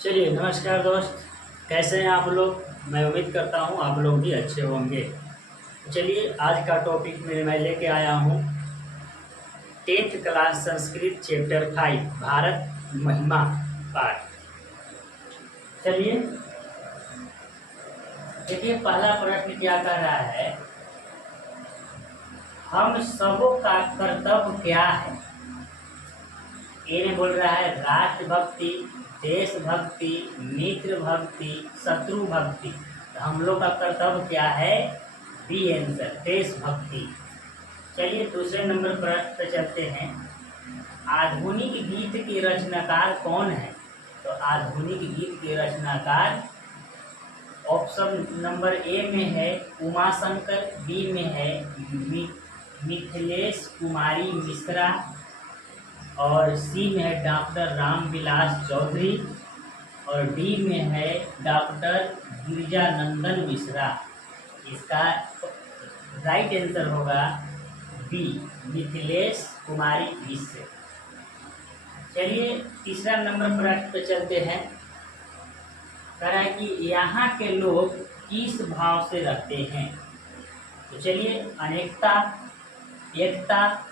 चलिए, नमस्कार दोस्त। कैसे हैं आप लोग? मैं उम्मीद करता हूँ आप लोग भी अच्छे होंगे। चलिए, आज का टॉपिक मैं लेके आया हूँ 10th class Sanskrit chapter 5 Bharat महिमा पाठ। चलिए देखिए, पहला प्रश्न क्या कह रहा है, हम सबों का कर्तव्य क्या है। ए में बोल रहा है राष्ट्रभक्ति, देशभक्ति, मित्र भक्ति, शत्रु भक्ति। तो हम लोग का कर्तव्य क्या है? बी आंसर, देशभक्ति। चलिए दूसरे नंबर प्रश्न पे चलते हैं। आधुनिक गीत के रचनाकार कौन है? तो आधुनिक गीत के रचनाकार ऑप्शन नंबर ए में है उमाशंकर, बी में है मिथिलेश कुमारी मिश्रा, और सी में है डॉक्टर रामविलास चौधरी, और डी में है डॉक्टर गिरिजानंदन मिश्रा। इसका राइट आंसर होगा बी, मिथिलेश कुमारी मिश्र। चलिए तीसरा नंबर प्रश्न पे चलते हैं। कह रहा है कि यहाँ के लोग किस भाव से रहते हैं। तो चलिए, अनेकता, एकता,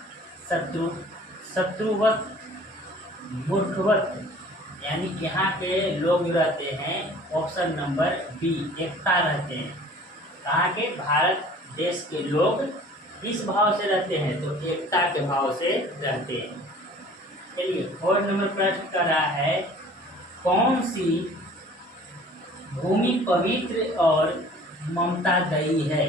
शत्रुवत, मूर्खवत, यानी यहाँ के लोग रहते हैं ऑप्शन नंबर बी, एकता रहते हैं। कहाँ के? भारत देश के लोग किस भाव से रहते हैं? तो एकता के भाव से रहते हैं। चलिए फोर्थ नंबर प्रश्न कर रहा है, कौन सी भूमि पवित्र और ममतादयी है।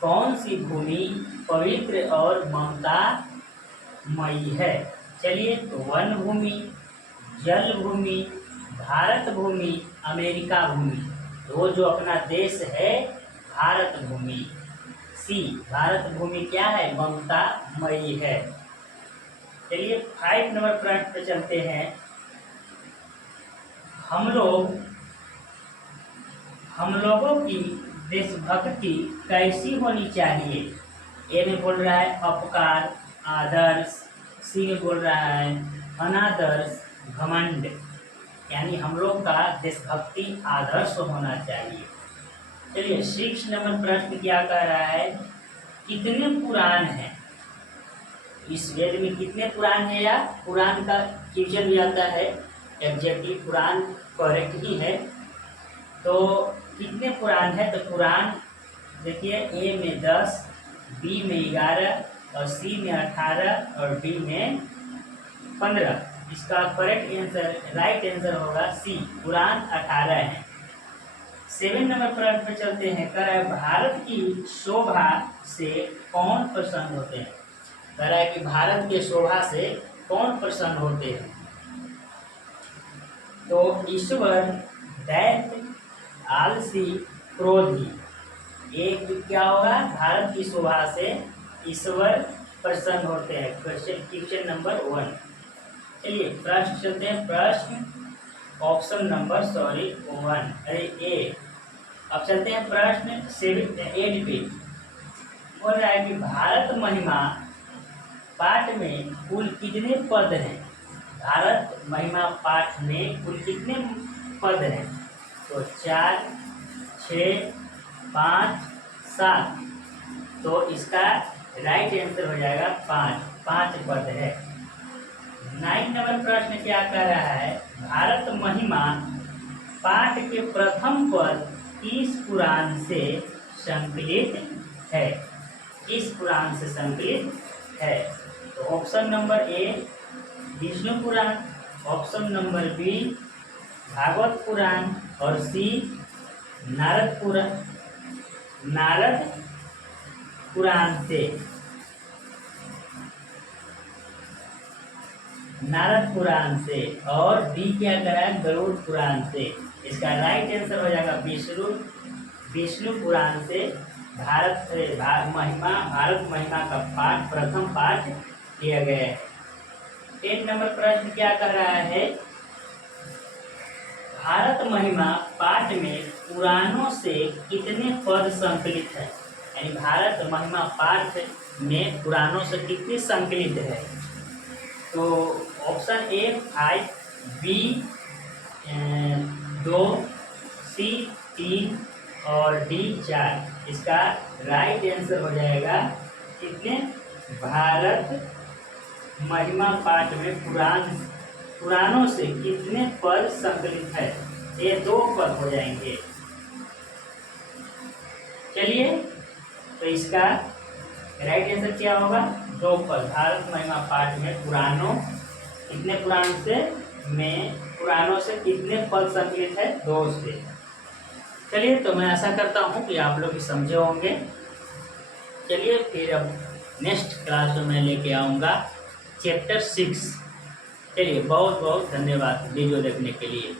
कौन सी भूमि पवित्र और ममतामयी है। चलिए, तो वन भूमि, जल भूमि, भारत भूमि, अमेरिका भूमि। तो जो अपना देश है भारत भूमि, सी भारत भूमि क्या है? ममतामयी है। चलिए 5 नंबर प्रश्न पे चलते हैं। हम लोगों की देशभक्ति कैसी होनी चाहिए। ए में बोल रहा है अपकार, आदर्श, सी में बोल रहा है अनादर्श, घमंड। यानी हम लोग का देशभक्ति आदर्श होना चाहिए। चलिए 6 नंबर प्रश्न क्या कह रहा है, कितने पुराण हैं। इस वेद में कितने पुराण है, या पुराण का क्वेश्चन भी आता है। एग्जैक्टली पुराण करेक्ट ही है। तो कितने पुराण है? तो पुराण देखिए, ए में 10, बी में 11, और सी में 18, और डी में 15। इसका करेक्ट आंसर, राइट आंसर होगा सी, पुराण 18 है। 7 नंबर प्रश्न पे चलते हैं। कह रहा है भारत की शोभा से कौन प्रसन्न होते हैं। कह रहा है कि भारत के शोभा से कौन प्रसन्न होते हैं। तो ईश्वर, दैत्य, आलसी, क्रोधी। एक क्या होगा? भारत की शोभा से ईश्वर प्रसन्न होते हैं। Question number 1। चलिए प्रश्न चलते हैं। प्रश्न ऑप्शन नंबर 1, अरे ए। अब चलते हैं प्रश्न 8 पे। बोल रहा है कि भारत महिमा पाठ में कुल कितने पद हैं। भारत महिमा पाठ में कुल कितने पद हैं। तो 4, 6, 5, 7। तो इसका राइट आंसर हो जाएगा 5 पद है। 9 नंबर प्रश्न क्या कह रहा है, भारत महिमा पाठ के प्रथम पद किस पुराण से संकलित है। किस पुराण से संकलित है। तो option number A Vishnu Purana, option number B Bhagavata Purana, और सी नारद पुराण से। नारद पुराण से। और डी क्या करा है? गरुड़ पुराण से। इसका राइट आंसर हो जाएगा विष्णु पुराण से भारत महिमा का पाठ, प्रथम पाठ किया गया है। 10 नंबर प्रश्न क्या कर रहा है, भारत महिमा पाठ में पुराणों से कितने पद संकलित है। यानी भारत महिमा पाठ में पुराणों से कितने संकलित है। तो ऑप्शन ए 5, बी 2, सी 3 और डी 4। इसका राइट आंसर हो जाएगा कितने? भारत महिमा पाठ में पुराणों से कितने पद संकलित है? ये 2 पद हो जाएंगे। चलिए, तो इसका राइट आंसर क्या होगा? 2 पद। भारत महिमा पाठ में कितने पुराणों से कितने पद संकलित है? 2 से। चलिए, तो मैं आशा करता हूँ कि आप लोग समझे होंगे। चलिए, फिर अब नेक्स्ट क्लास में मैं लेके आऊँगा चैप्टर 6। चलिए, बहुत बहुत धन्यवाद वीडियो देखने के लिए।